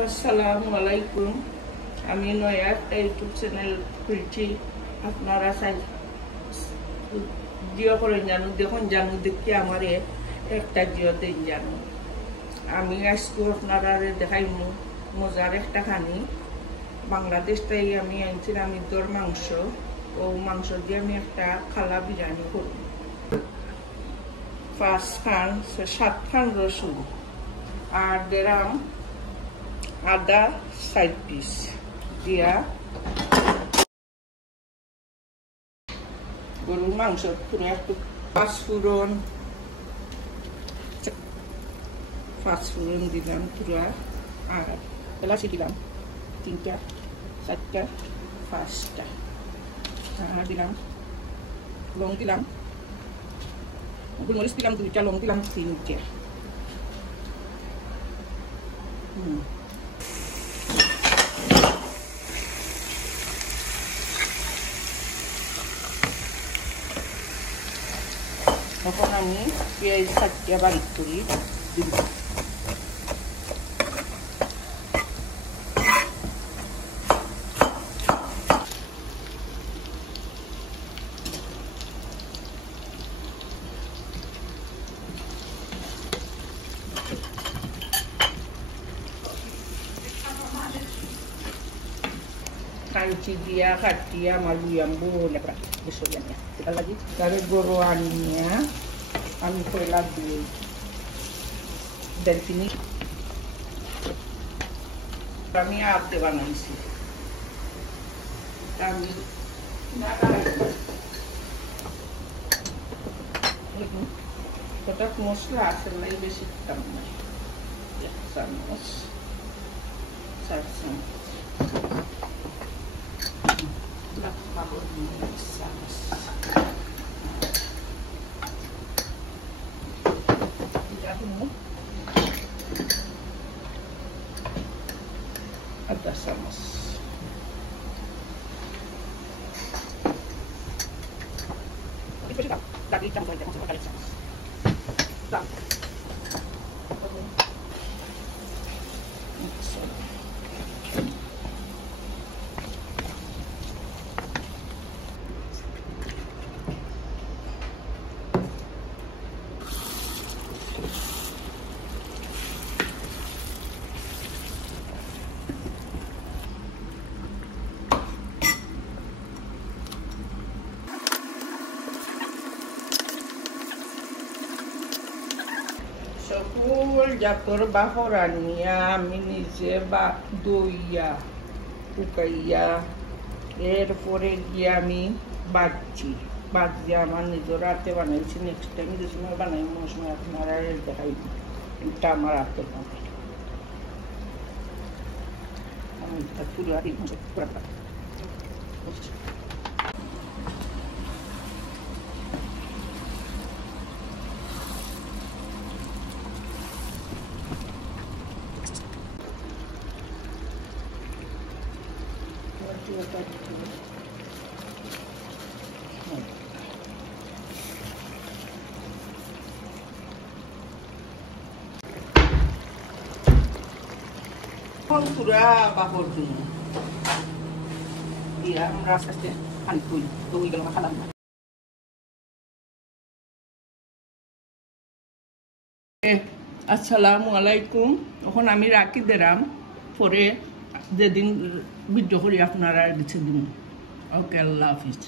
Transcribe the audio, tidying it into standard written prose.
আসসালামু আলাইকুম। আমি নয়া একটা ইউটিউব চ্যানেল খুলছি। আপনারা জিও করেন জানো, দেখুন জানো দেখি আমার একটা জিওতে জানো। আমি আজকে আপনারা দেখাই মজার একটা খানি। বাংলাদেশ থেকে আমি আনছিলাম ঈদর মাংস, ও মাংস দিয়ে আমি একটা খালা বিরিয়ানি করব। 5 খান 7 খান রসুন আর দিলাম আদা 5 পিস দিয়া গরুর মাংস পুরো একটু পাঁচফোড়ন দিলাম পুরো, আর এলাচি দিলাম 3টা 4টা 5টা, আর দিলাম লং দিলাম, গোলমরিচ দিলাম 2টা, লং দিলাম 3টে। এখন আমি পেঁয়াজ কাটিয়ে বারিক করি দিব। কাঞ্চি দিয়া কাটিয়া আমার লুয়াম বলে বেসরিয়া নিয়ে সেটা লাগি তারে গরু আনিয়া আমি কয়লা দিয়ে দারচিনি আমি আতে বানাইছি। আমি ওটা মশলা আছে নাই বেশি দিতাম না, 1 চামচ 4 চামচ ada samas itu sudah tadi campur dengan sekali samas tak সকল জাতর বাহরা নিয়া আমি নিজে বা দইয়া শুকাইয়া এরপরে গিয়ে আমি বাজিয়ে আমার নিজের হাতে বানাইছি। নেক্সট টাইম যে সময় বানাই মনে সময় আপনারা দেখাই, এটা আমার হাতে বানাই আমি পুরো হাতে পুরা বাহর জন্য দিয়া আমরা আস্তে আস্তে পানি করি তো ওই গেল খালাম না। আসসালামু আলাইকুম। এখন আমি রাখি দিলাম, পরে যেদিন ভিডিও করি আপনারা দিচ্ছে দিন। ওকে, আল্লাহ হাফিজ।